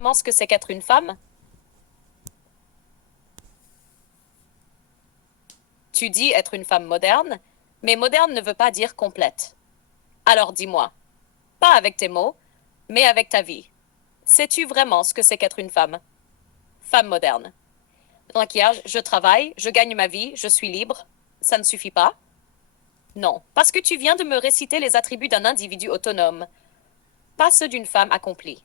Ce que c'est qu'être une femme? Tu dis être une femme moderne, mais moderne ne veut pas dire complète. Alors dis-moi, pas avec tes mots, mais avec ta vie. Sais-tu vraiment ce que c'est qu'être une femme? Femme moderne. Maquillage, je travaille, je gagne ma vie, je suis libre. Ça ne suffit pas? Non, parce que tu viens de me réciter les attributs d'un individu autonome, pas ceux d'une femme accomplie.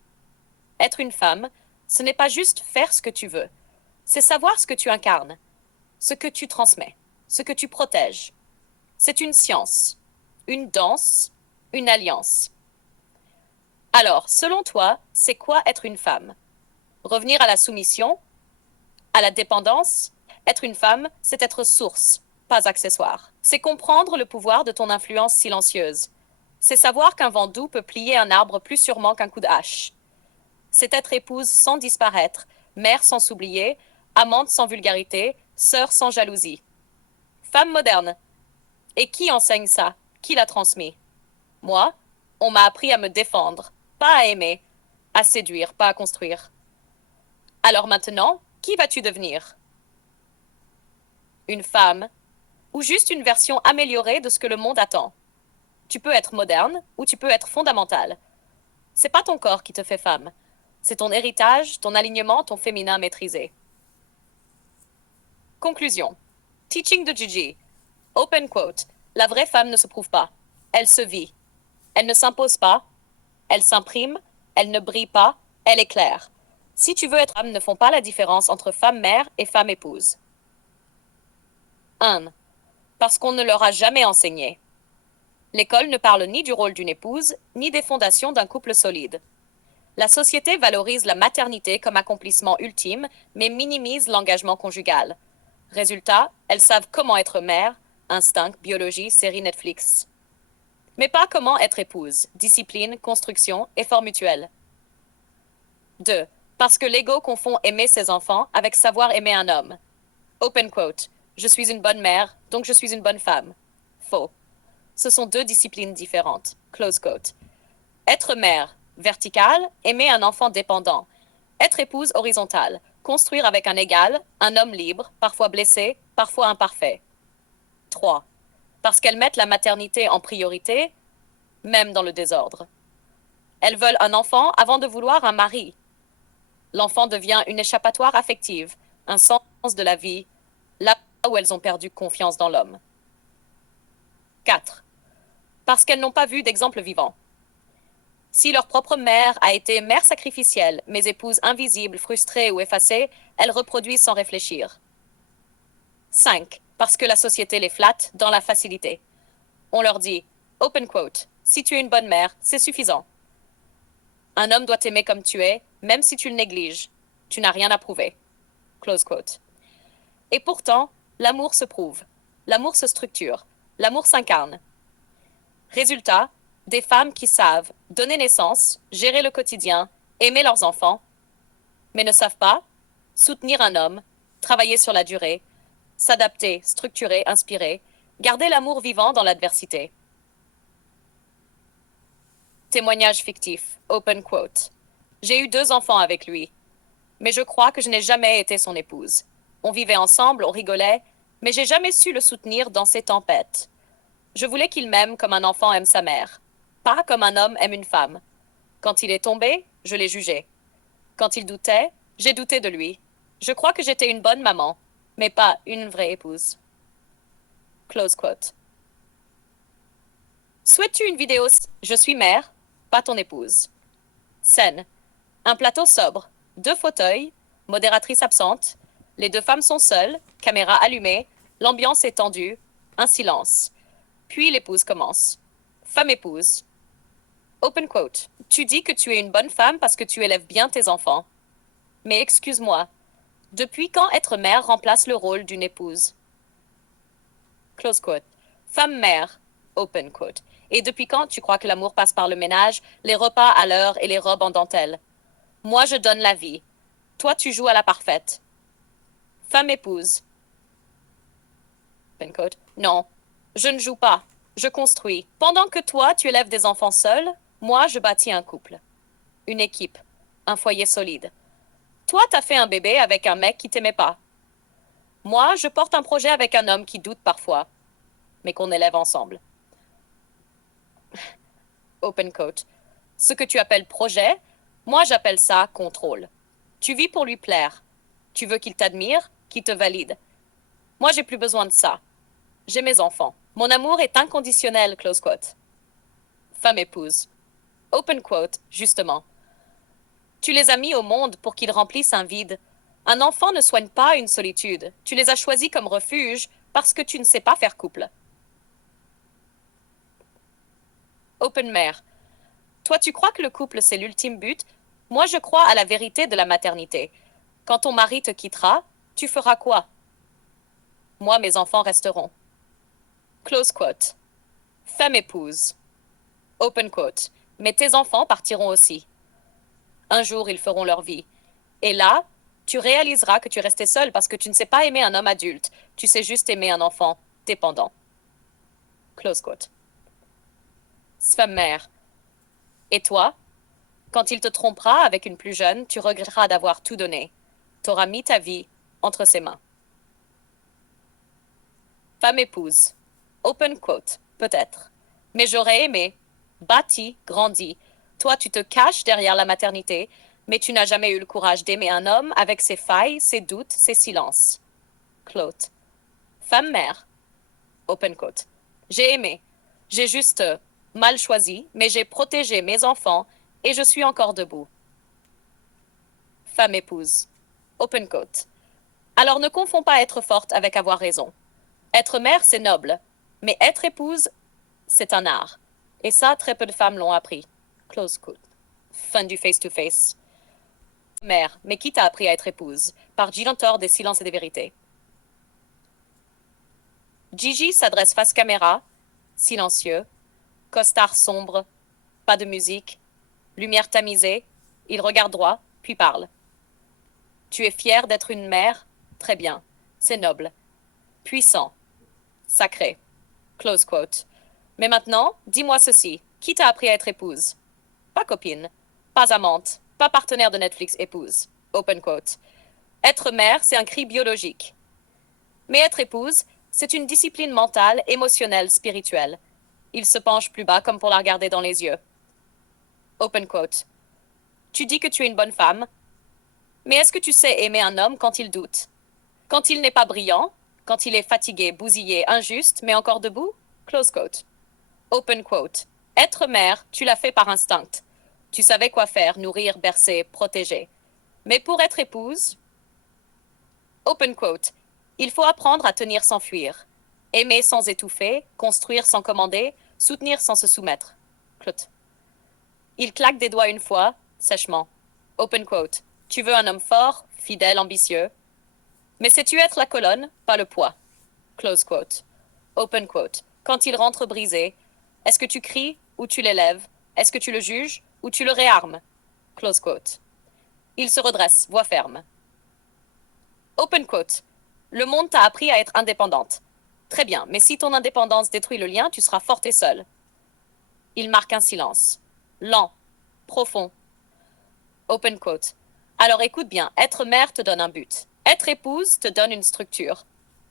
Être une femme, ce n'est pas juste faire ce que tu veux, c'est savoir ce que tu incarnes, ce que tu transmets, ce que tu protèges. C'est une science, une danse, une alliance. Alors, selon toi, c'est quoi être une femme? Revenir à la soumission, à la dépendance? Être une femme, c'est être source, pas accessoire. C'est comprendre le pouvoir de ton influence silencieuse. C'est savoir qu'un vent doux peut plier un arbre plus sûrement qu'un coup de hache. C'est être épouse sans disparaître, mère sans s'oublier, amante sans vulgarité, sœur sans jalousie. Femme moderne. Et qui enseigne ça? Qui l'a transmis? Moi, on m'a appris à me défendre, pas à aimer, à séduire, pas à construire. Alors maintenant, qui vas-tu devenir? Une femme, ou juste une version améliorée de ce que le monde attend? Tu peux être moderne, ou tu peux être fondamentale. C'est pas ton corps qui te fait femme. C'est ton héritage, ton alignement, ton féminin maîtrisé. Conclusion. Teaching de Gigi. Open quote. La vraie femme ne se prouve pas. Elle se vit. Elle ne s'impose pas. Elle s'imprime. Elle ne brille pas. Elle éclaire. Si tu veux être femme, ne font pas la différence entre femme mère et femme épouse. 1. Parce qu'on ne leur a jamais enseigné. L'école ne parle ni du rôle d'une épouse, ni des fondations d'un couple solide. La société valorise la maternité comme accomplissement ultime, mais minimise l'engagement conjugal. Résultat, elles savent comment être mère, instinct, biologie, série Netflix. Mais pas comment être épouse, discipline, construction, effort mutuel. 2. Parce que l'ego confond aimer ses enfants avec savoir aimer un homme. Open quote. Je suis une bonne mère, donc je suis une bonne femme. Faux. Ce sont deux disciplines différentes. Close quote. Être mère, verticale, aimer un enfant dépendant. Être épouse, horizontale, construire avec un égal, un homme libre, parfois blessé, parfois imparfait. 3. Parce qu'elles mettent la maternité en priorité, même dans le désordre. Elles veulent un enfant avant de vouloir un mari. L'enfant devient une échappatoire affective, un sens de la vie, là où elles ont perdu confiance dans l'homme. 4. Parce qu'elles n'ont pas vu d'exemple vivant. Si leur propre mère a été mère sacrificielle, mais épouse invisible, frustrée ou effacée, elles reproduisent sans réfléchir. 5. Parce que la société les flatte dans la facilité. On leur dit, open quote, si tu es une bonne mère, c'est suffisant. Un homme doit t'aimer comme tu es, même si tu le négliges. Tu n'as rien à prouver. Close quote. Et pourtant, l'amour se prouve. L'amour se structure. L'amour s'incarne. Résultat, des femmes qui savent donner naissance, gérer le quotidien, aimer leurs enfants, mais ne savent pas soutenir un homme, travailler sur la durée, s'adapter, structurer, inspirer, garder l'amour vivant dans l'adversité. Témoignage fictif, open quote. J'ai eu 2 enfants avec lui, mais je crois que je n'ai jamais été son épouse. On vivait ensemble, on rigolait, mais j'ai jamais su le soutenir dans ses tempêtes. Je voulais qu'il m'aime comme un enfant aime sa mère, pas comme un homme aime une femme. Quand il est tombé, je l'ai jugé. Quand il doutait, j'ai douté de lui. Je crois que j'étais une bonne maman, mais pas une vraie épouse. Close quote. Souhaites-tu une vidéo? Je suis mère, pas ton épouse. Scène. Un plateau sobre, 2 fauteuils, modératrice absente, les 2 femmes sont seules, caméra allumée, l'ambiance est tendue, un silence. Puis l'épouse commence. Femme épouse. Open quote. Tu dis que tu es une bonne femme parce que tu élèves bien tes enfants. Mais excuse-moi, depuis quand être mère remplace le rôle d'une épouse? Close quote. Femme mère. Open quote. Et depuis quand tu crois que l'amour passe par le ménage, les repas à l'heure et les robes en dentelle? Moi, je donne la vie. Toi, tu joues à la parfaite. Femme épouse. Open quote. Non, je ne joue pas. Je construis. Pendant que toi, tu élèves des enfants seuls, moi, je bâtis un couple. Une équipe. Un foyer solide. Toi, t'as fait un bébé avec un mec qui t'aimait pas. Moi, je porte un projet avec un homme qui doute parfois, mais qu'on élève ensemble. Open quote. Ce que tu appelles projet, moi j'appelle ça contrôle. Tu vis pour lui plaire. Tu veux qu'il t'admire, qu'il te valide. Moi, j'ai plus besoin de ça. J'ai mes enfants. Mon amour est inconditionnel, close quote. Femme épouse. Open quote, justement. Tu les as mis au monde pour qu'ils remplissent un vide. Un enfant ne soigne pas une solitude. Tu les as choisis comme refuge parce que tu ne sais pas faire couple. Open mère. Toi, tu crois que le couple, c'est l'ultime but? Moi, je crois à la vérité de la maternité. Quand ton mari te quittera, tu feras quoi? Moi, mes enfants resteront. Close quote. Femme épouse. Open quote. Mais tes enfants partiront aussi. Un jour, ils feront leur vie. Et là, tu réaliseras que tu restais seule parce que tu ne sais pas aimer un homme adulte. Tu sais juste aimer un enfant dépendant. Close quote. Femme mère. Et toi? Quand il te trompera avec une plus jeune, tu regretteras d'avoir tout donné. T'auras mis ta vie entre ses mains. Femme épouse. Open quote. Peut-être. Mais j'aurais aimé. Bâti, grandi. Toi, tu te caches derrière la maternité, mais tu n'as jamais eu le courage d'aimer un homme avec ses failles, ses doutes, ses silences. Quote. Femme mère. Open quote. J'ai aimé. J'ai juste mal choisi, mais j'ai protégé mes enfants et je suis encore debout. Femme épouse. Open quote. Alors ne confonds pas être forte avec avoir raison. Être mère, c'est noble, mais être épouse, c'est un art. Et ça, très peu de femmes l'ont appris. Close quote. Fin du face-to-face. Mère, mais qui t'a appris à être épouse? Par Gigantor des silences et des vérités. Gigi s'adresse face caméra, silencieux, costard sombre, pas de musique, lumière tamisée, il regarde droit, puis parle. Tu es fière d'être une mère? Très bien, c'est noble. Puissant, sacré. Close quote. Mais maintenant, dis-moi ceci. Qui t'a appris à être épouse? Pas copine, pas amante, pas partenaire de Netflix épouse. Open quote. Être mère, c'est un cri biologique. Mais être épouse, c'est une discipline mentale, émotionnelle, spirituelle. Il se penche plus bas comme pour la regarder dans les yeux. Open quote. Tu dis que tu es une bonne femme, mais est-ce que tu sais aimer un homme quand il doute? Quand il n'est pas brillant? Quand il est fatigué, bousillé, injuste, mais encore debout? Close quote. Open quote. Être mère, tu l'as fait par instinct. Tu savais quoi faire, nourrir, bercer, protéger. Mais pour être épouse, open quote, il faut apprendre à tenir sans fuir, aimer sans étouffer, construire sans commander, soutenir sans se soumettre. Quote. Il claque des doigts une fois, sèchement. Open quote. Tu veux un homme fort, fidèle, ambitieux. Mais sais-tu être la colonne, pas le poids. Close quote. Open quote. Quand il rentre brisé, est-ce que tu cries ou tu l'élèves? Est-ce que tu le juges ou tu le réarmes? Close quote. Il se redresse, voix ferme. Open quote. Le monde t'a appris à être indépendante. Très bien, mais si ton indépendance détruit le lien, tu seras forte et seule. Il marque un silence. Lent, profond. Open quote. Alors écoute bien, être mère te donne un but. Être épouse te donne une structure.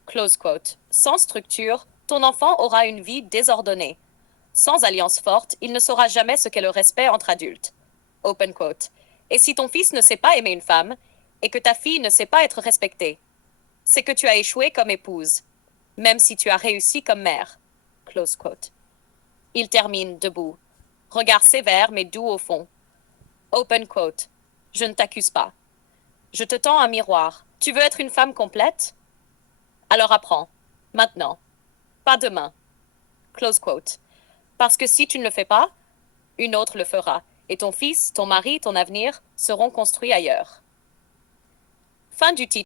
Close quote. Sans structure, ton enfant aura une vie désordonnée. Sans alliance forte, il ne saura jamais ce qu'est le respect entre adultes. Open quote. Et si ton fils ne sait pas aimer une femme, et que ta fille ne sait pas être respectée, c'est que tu as échoué comme épouse, même si tu as réussi comme mère. Close quote. Il termine debout. Regard sévère mais doux au fond. Open quote. Je ne t'accuse pas. Je te tends un miroir. Tu veux être une femme complète? Alors apprends. Maintenant. Pas demain. Close quote. Parce que si tu ne le fais pas, une autre le fera. Et ton fils, ton mari, ton avenir seront construits ailleurs. Fin du titre.